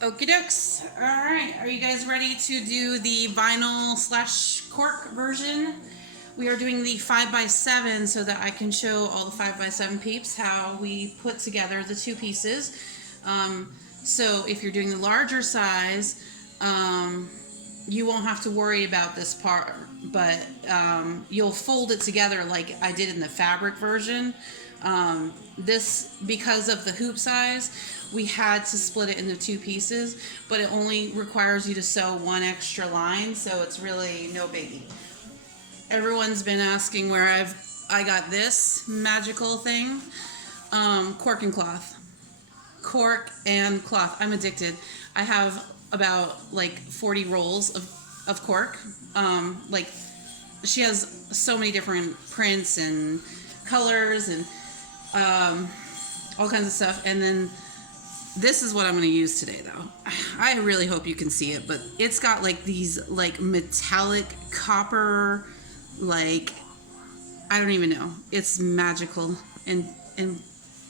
Okie dokes. Alright, are you guys ready to do the vinyl / cork version? We are doing the 5x7 so that I can show all the 5x7 peeps how we put together the two pieces. So if you're doing the larger size, you won't have to worry about this part, but you'll fold it together like I did in the fabric version. This, because of the hoop size, we had to split it into two pieces, but it only requires you to sew one extra line, so it's really no biggie. Everyone's been asking where I got this magical thing. Cork and cloth. Cork and cloth. I'm addicted. I have about like 40 rolls of cork. Like, she has so many different prints and colors and all kinds of stuff. And then this is what I'm going to use today, though. I really hope you can see it, but it's got like these like metallic copper, like, I don't even know. It's magical and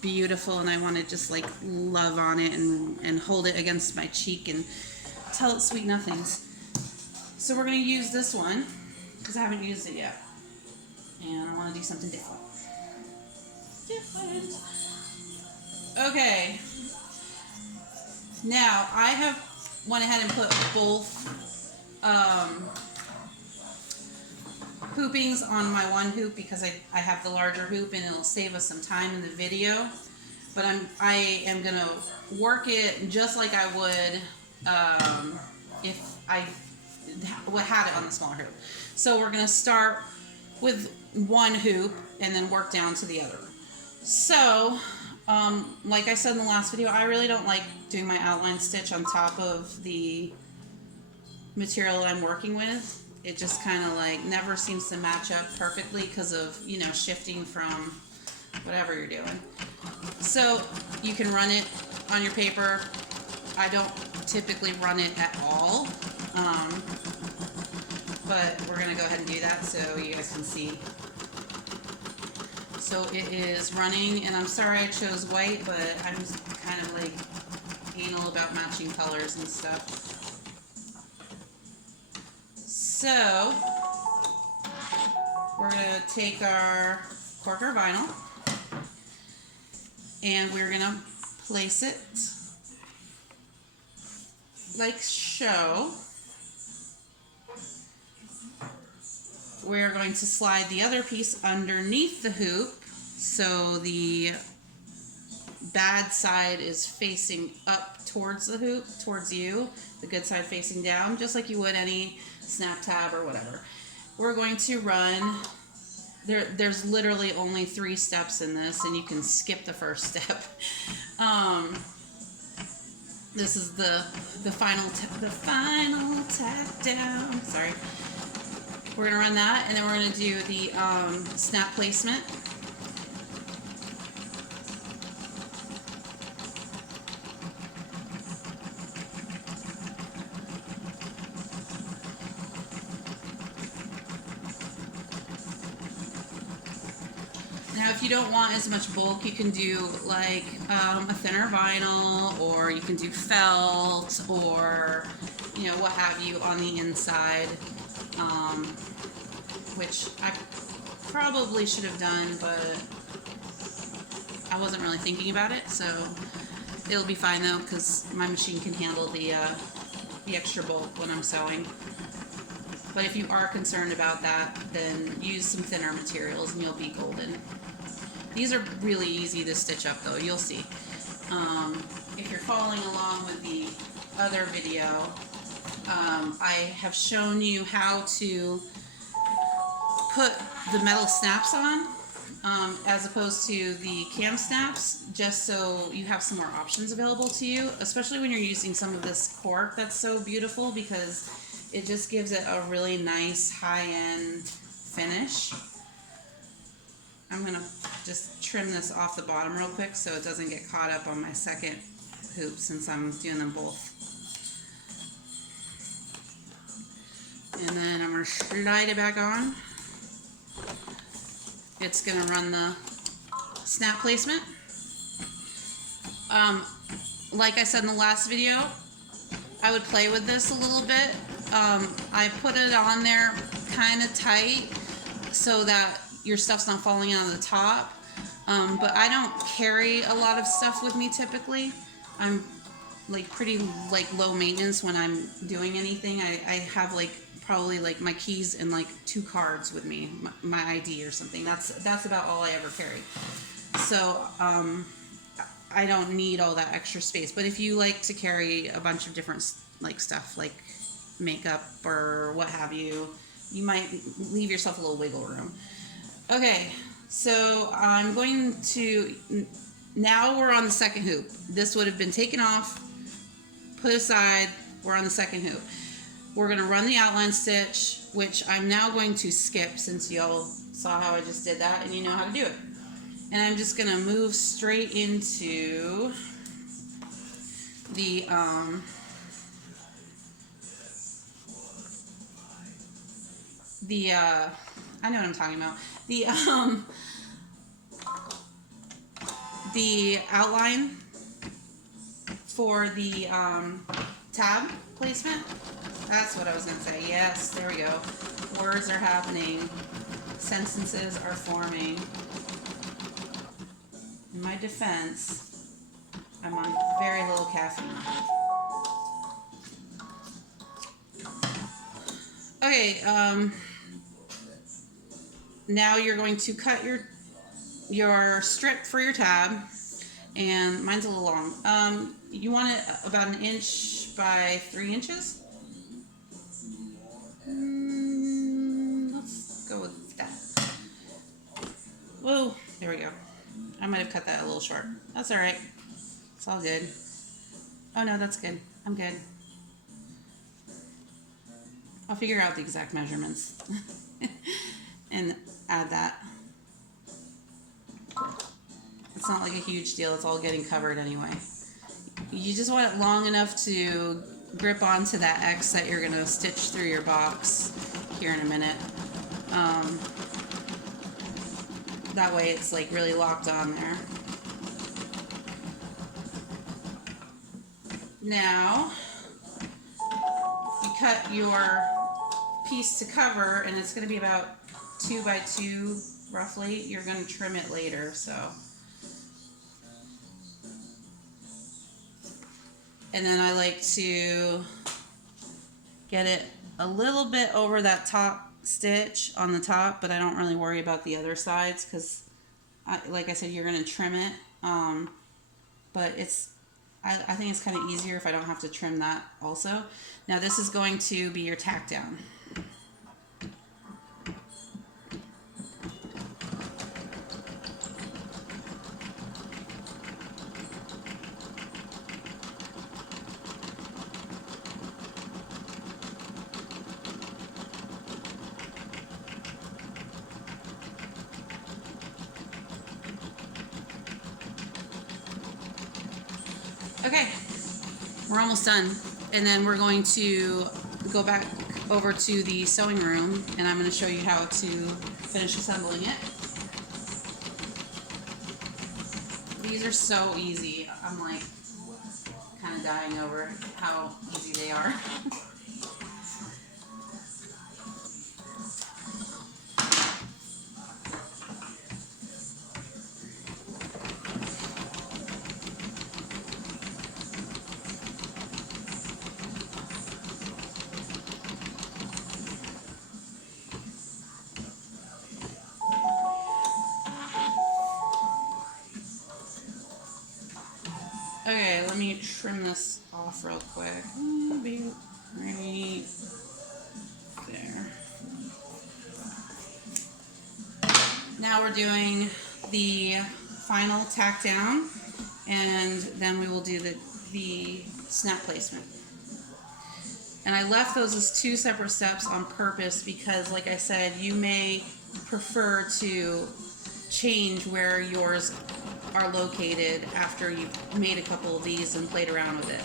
beautiful, and I want to just like love on it and hold it against my cheek and tell it sweet nothings. So we're going to use this one because I haven't used it yet, and I want to do something different. Okay. Now I have went ahead and put both hoopings on my one hoop because I have the larger hoop and it'll save us some time in the video. But I am gonna work it just like I would if I had it on the smaller hoop. So we're gonna start with one hoop and then work down to the other. So like I said in the last video, I really don't like doing my outline stitch on top of the material that I'm working with. It just kind of like never seems to match up perfectly because of, you know, shifting from whatever you're doing. So you can run it on your paper. I don't typically run it at all, but we're going to go ahead and do that so you guys can see. So it is running, and I'm sorry I chose white, but I'm just kind of like anal about matching colors and stuff. So we're going to take our cork or vinyl and we're going to place it like so. We're going to slide the other piece underneath the hoop so the bad side is facing up towards the hoop, towards you, the good side facing down, just like you would any snap tab or whatever. We're going to run, there's literally only 3 steps in this, and you can skip the first step. This is the final tack down. Sorry. We're going to run that, and then we're going to do the snap placement. Now, if you don't want as much bulk, you can do like a thinner vinyl, or you can do felt, or, you know, what have you on the inside. Which I probably should have done, but I wasn't really thinking about it, so it'll be fine though, because my machine can handle the extra bulk when I'm sewing. But if you are concerned about that, then use some thinner materials and you'll be golden. These are really easy to stitch up though, you'll see. If you're following along with the other video, I have shown you how to put the metal snaps on as opposed to the cam snaps, just so you have some more options available to you, especially when you're using some of this cork that's so beautiful, because it just gives it a really nice high-end finish. I'm going to just trim this off the bottom real quick so it doesn't get caught up on my second hoop, since I'm doing them both. And then I'm going to slide it back on. It's going to run the snap placement. Like I said in the last video, I would play with this a little bit. I put it on there kind of tight so that your stuff's not falling out of the top. But I don't carry a lot of stuff with me typically. I'm like pretty like low maintenance when I'm doing anything. I have like probably like my keys and like 2 cards with me, my ID or something. That's about all I ever carry. So I don't need all that extra space. But if you like to carry a bunch of different like stuff like makeup or what have you, you might leave yourself a little wiggle room. Okay, so I'm going to, now we're on the second hoop. This would have been taken off, put aside, we're on the second hoop. We're going to run the outline stitch, which I'm now going to skip since y'all saw how I just did that and you know how to do it. And I'm just going to move straight into the I know what I'm talking about. The outline for the tab placement. That's what I was going to say. Yes, there we go. Words are happening. Sentences are forming. In my defense, I'm on very little caffeine. Okay, now you're going to cut your strip for your tab, and mine's a little long. You want it about 1 inch by 3 inches. Let's go with that. Whoa, there we go. I might have cut that a little short. That's all right. It's all good. Oh no, that's good. I'm good. I'll figure out the exact measurements and add that. It's not like a huge deal. It's all getting covered anyway. You just want it long enough to grip onto that X that you're going to stitch through your box here in a minute. That way it's like really locked on there. Now, you cut your piece to cover, and it's going to be about 2 by 2 roughly. You're going to trim it later, so. And then I like to get it a little bit over that top stitch on the top, but I don't really worry about the other sides because, like I said, you're going to trim it. But I think it's kind of easier if I don't have to trim that also. Now this is going to be your tack down. Okay, we're almost done. And then we're going to go back over to the sewing room and I'm going to show you how to finish assembling it. These are so easy. I'm like kind of dying over how easy they are. Okay, let me trim this off real quick. Maybe right there. Now we're doing the final tack down, and then we will do the snap placement. And I left those as 2 separate steps on purpose because, like I said, you may prefer to change where yours are located after you've made a couple of these and played around with it.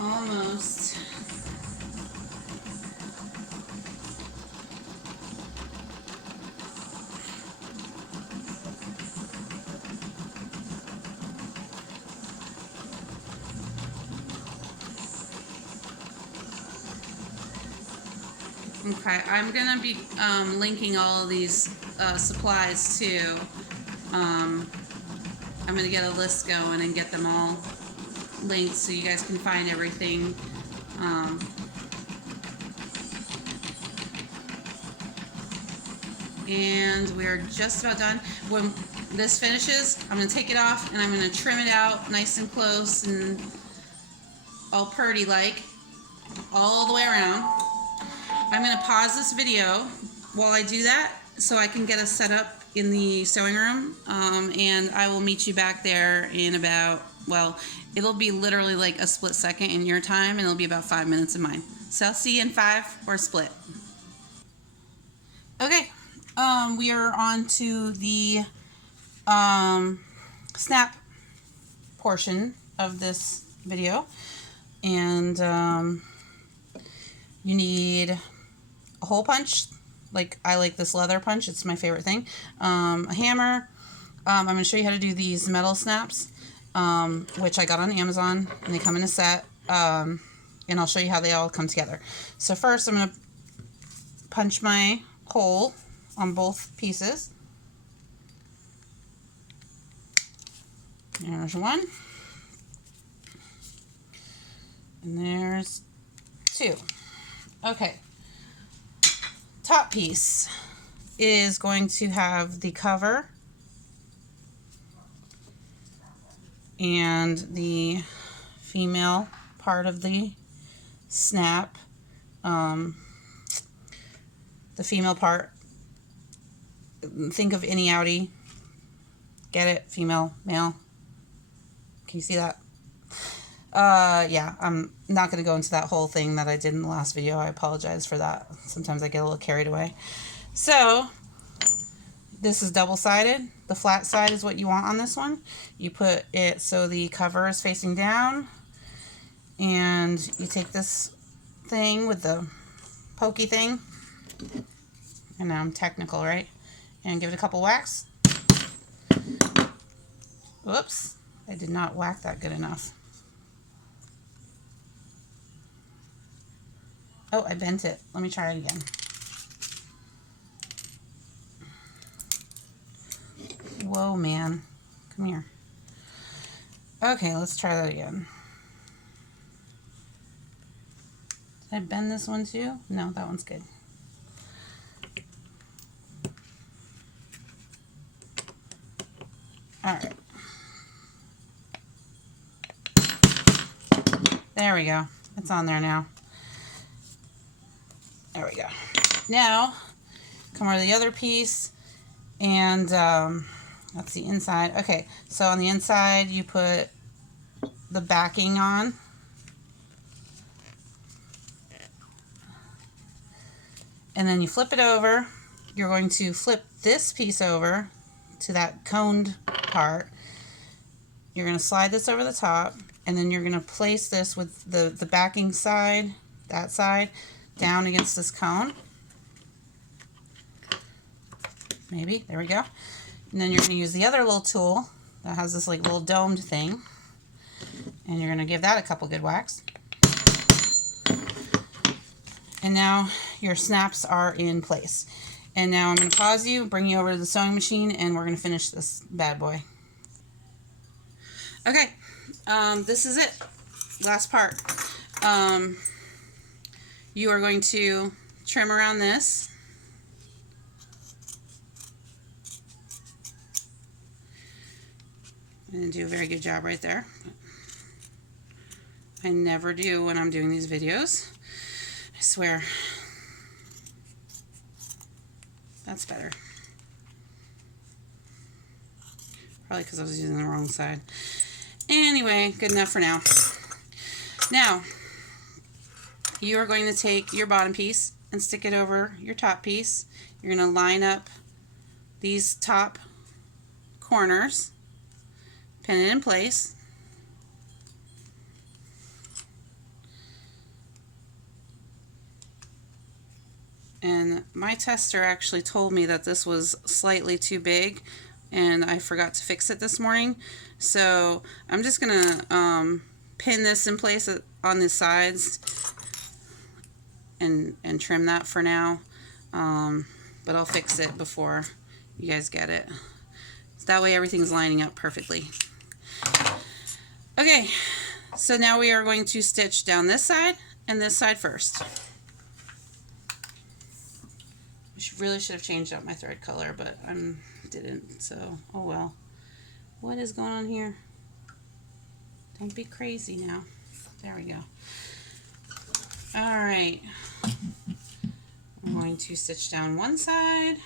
Almost. Okay, I'm gonna be linking all of these supplies too. I'm gonna get a list going and get them all linked so you guys can find everything. And we're just about done. When this finishes, I'm gonna take it off and I'm gonna trim it out nice and close and all purdy like all the way around. I'm gonna pause this video while I do that so I can get us set up in the sewing room, and I will meet you back there in about, well, it'll be literally like a split second in your time and it'll be about 5 minutes in mine. So I'll see you in 5 or split. Okay, we are on to the snap portion of this video, and you need a hole punch. Like, I like this leather punch, it's my favorite thing. A hammer. I'm going to show you how to do these metal snaps, which I got on Amazon, and they come in a set, and I'll show you how they all come together. So first I'm going to punch my hole on both pieces. There's one, and there's two. Okay, top piece is going to have the cover and the female part of the snap. The female part, think of any outie. Get it? Female, male. Can you see that? Yeah, I'm not going to go into that whole thing that I did in the last video. I apologize for that. Sometimes I get a little carried away. So, this is double-sided. The flat side is what you want on this one. You put it so the cover is facing down, and you take this thing with the pokey thing, and now I'm technical, right? And give it a couple whacks. Whoops, I did not whack that good enough. Oh, I bent it. Let me try it again. Whoa, man. Come here. Okay, let's try that again. Did I bend this one too? No, that one's good. Alright. There we go. It's on there now. There we go. Now, come over to the other piece, and that's the inside. Okay, so on the inside you put the backing on. And then you flip it over. You're going to flip this piece over to that coned part. You're going to slide this over the top, and then you're going to place this with the backing side, that side, down against this cone. Maybe, there we go. And then you're going to use the other little tool that has this like little domed thing, and you're going to give that a couple good whacks. And now your snaps are in place. And now I'm going to pause you, bring you over to the sewing machine, and we're going to finish this bad boy. Okay, this is it. Last part. You are going to trim around this. I didn't do a very good job right there. I never do when I'm doing these videos. I swear. That's better. Probably because I was using the wrong side. Anyway, good enough for now. Now, you are going to take your bottom piece and stick it over your top piece. You're going to line up these top corners, pin it in place, And my tester actually told me that this was slightly too big, and I forgot to fix it this morning. So I'm just gonna pin this in place on the sides and trim that for now. But I'll fix it before you guys get it. So that way everything's lining up perfectly. Okay, so now we are going to stitch down this side and this side first. Really should have changed up my thread color, but I didn't, so oh well. What is going on here? Don't be crazy now. There we go. Alright. I'm going to stitch down one side.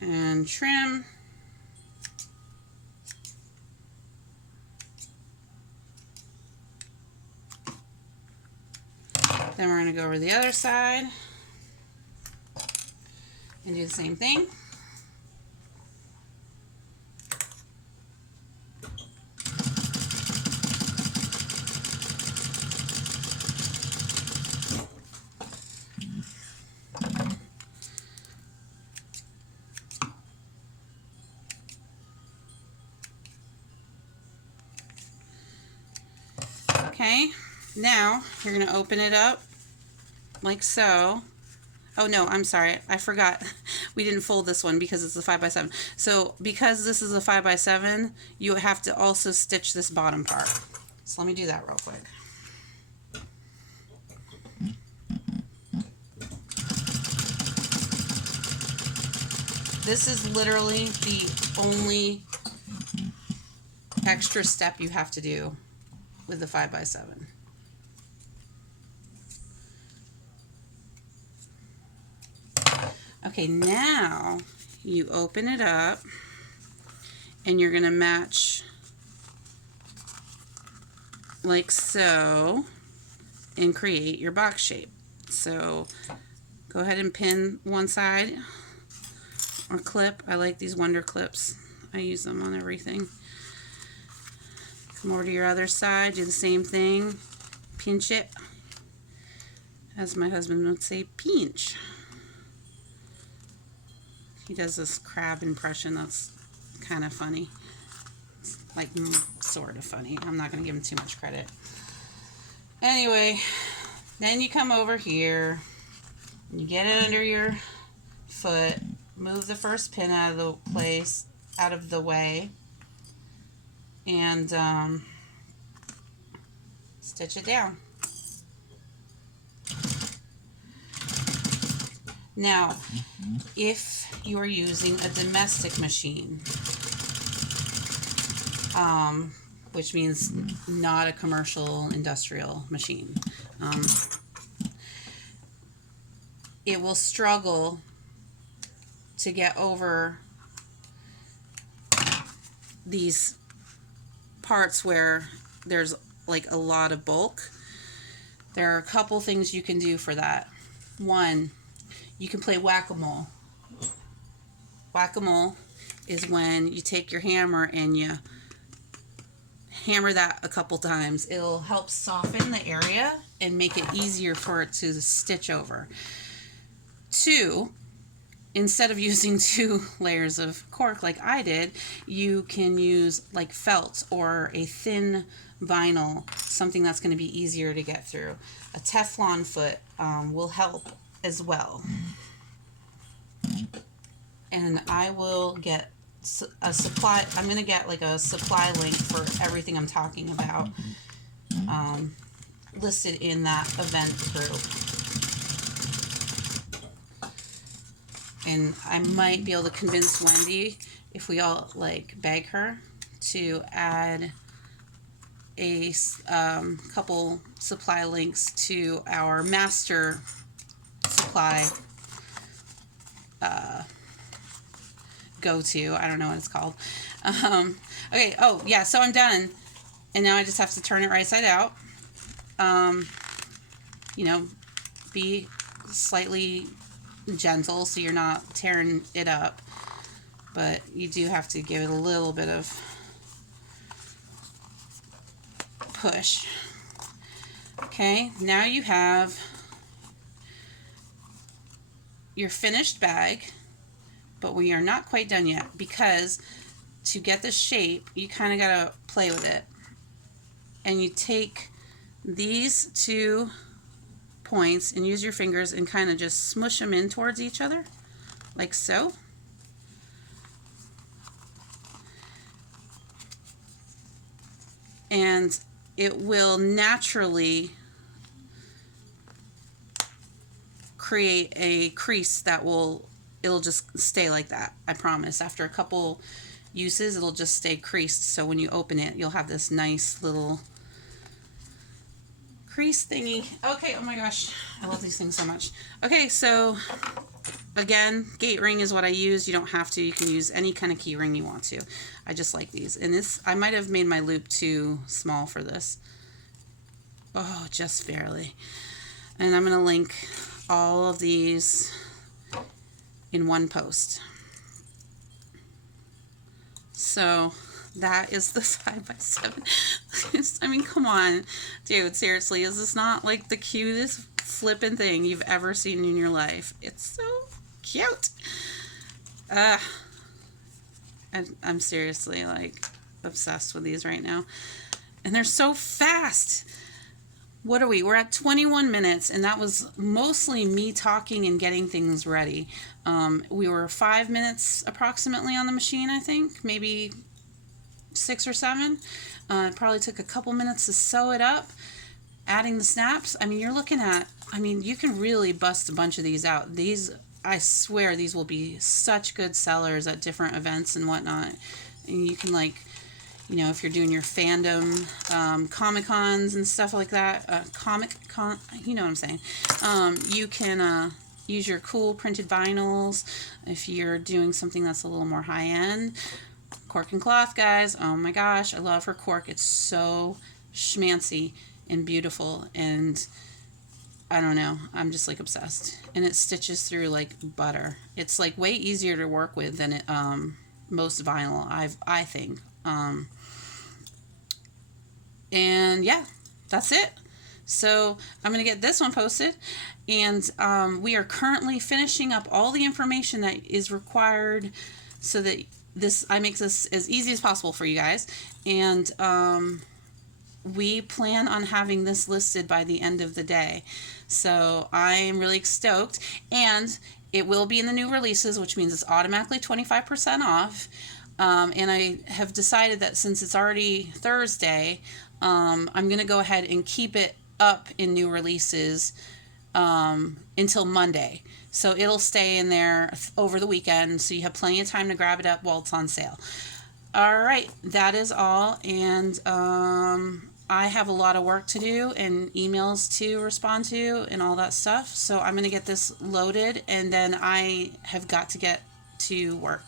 And trim. Then we're going to go over the other side and do the same thing. Okay, now you're going to open it up like so. Oh no, I'm sorry, I forgot. We didn't fold this one because it's a 5x7. So because this is a 5x7, you have to also stitch this bottom part. So let me do that real quick. This is literally the only extra step you have to do with the 5x7. Okay, now you open it up and you're going to match like so and create your box shape. So go ahead and pin one side or clip. I like these Wonder clips. I use them on everything. Come over to your other side, do the same thing. Pinch it. As my husband would say, pinch. He does this crab impression that's kind of funny. It's like sort of funny. I'm not going to give him too much credit. Anyway, then you come over here and you get it under your foot. Move the first pin out of the way, and stitch it down. Now, if you are using a domestic machine, which means not a commercial industrial machine, it will struggle to get over these parts where there's like a lot of bulk. There are a couple things you can do for that. One, you can play whack-a-mole. Whack-a-mole is when you take your hammer and you hammer that a couple times. It'll help soften the area and make it easier for it to stitch over. Two, instead of using 2 layers of cork like I did, you can use like felt or a thin vinyl, something that's going to be easier to get through. A Teflon foot will help as well. And I will get a supply, I'm going to get like a supply link for everything I'm talking about listed in that event group. And I might be able to convince Wendy, if we all like beg her, to add a couple supply links to our master supply go-to. I don't know what it's called. Okay, oh yeah, so I'm done. And now I just have to turn it right side out. You know, be slightly gentle so you're not tearing it up. but you do have to give it a little bit of push. Okay, now you have your finished bag, but we are not quite done yet, because to get the shape, you kind of got to play with it. And you take these 2 points and use your fingers and kind of just smush them in towards each other, like so. And it will naturally create a crease that it'll just stay like that. I promise. After a couple uses, it'll just stay creased. So when you open it, you'll have this nice little crease thingy. Okay, oh my gosh, I love these things so much. Okay, so again, gate ring is what I use. You don't have to. You can use any kind of key ring you want to. I just like these. And this, I might have made my loop too small for this. Oh, just barely. And I'm going to link all of these in one post. So that is the 5x7. I mean, come on, dude, seriously, is this not like the cutest flippin' thing you've ever seen in your life? It's so cute. I'm seriously like obsessed with these right now, and they're so fast. What are we? We're at 21 minutes, and that was mostly me talking and getting things ready. We were 5 minutes approximately on the machine, I think, maybe 6 or 7. It probably took a couple minutes to sew it up, adding the snaps. I mean, you're looking at, I mean, you can really bust a bunch of these out. These, I swear, these will be such good sellers at different events and whatnot. And you can, like, you know, if you're doing your fandom Comic-Cons and stuff like that, Comic-Con, you know what I'm saying. You can use your cool printed vinyls if you're doing something that's a little more high-end. Cork and cloth, guys. Oh my gosh, I love her cork. It's so schmancy and beautiful, and I don't know, I'm just like obsessed. And it stitches through like butter. It's like way easier to work with than it, most vinyl, I think. And yeah, that's it. So I'm going to get this one posted, and we are currently finishing up all the information that is required so that I make this as easy as possible for you guys. And we plan on having this listed by the end of the day. So I am really stoked, and it will be in the new releases, which means it's automatically 25% off. And I have decided that since it's already Thursday, I'm going to go ahead and keep it up in new releases until Monday. So it'll stay in there over the weekend, so you have plenty of time to grab it up while it's on sale. All right, that is all. And I have a lot of work to do and emails to respond to and all that stuff. So I'm going to get this loaded, and then I have got to get to work.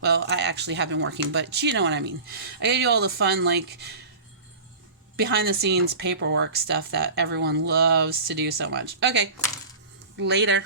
Well, I actually have been working, but you know what I mean. I gotta do all the fun, like, behind the scenes paperwork stuff that everyone loves to do so much. Okay, later.